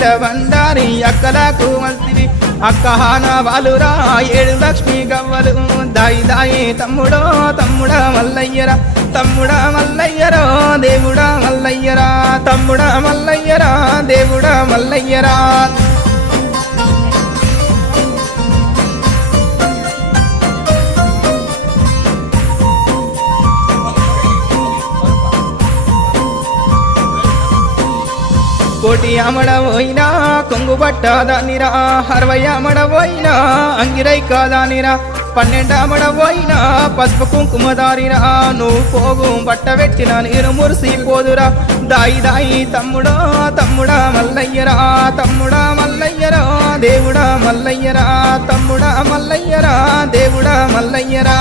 ఇక్కడ బందారి అక్కలకు మల్తివి అక్క హాన బాలురా ఏడు లక్ష్మి గవ్వలు. దాయి దాయి తమ్ముడో తమ్ముడ మల్లయ్యరా తమ్ముడ మల్లయ్యరో దేవుడా మల్లయ్యరా తమ్ముడ మల్లయ్యరా దేవుడా మల్లయ్యరా. కోటి అమడ కొంగు పట్ట దానిరా అరవై అమడ అంగిరై కాదానిరా పన్నెండు పసుపు కుంకుమదారిరా నువ్వు పోగు బట్ట పెట్టిన నేను మురిసిపోదురా. దాయి దాయి తమ్ముడా తమ్ముడా మల్లయ్యరా తమ్ముడా మల్లయ్యరా దేవుడా మల్లయ్యరా తమ్ముడా మల్లయ్యరా దేవుడా మల్లయ్యరా.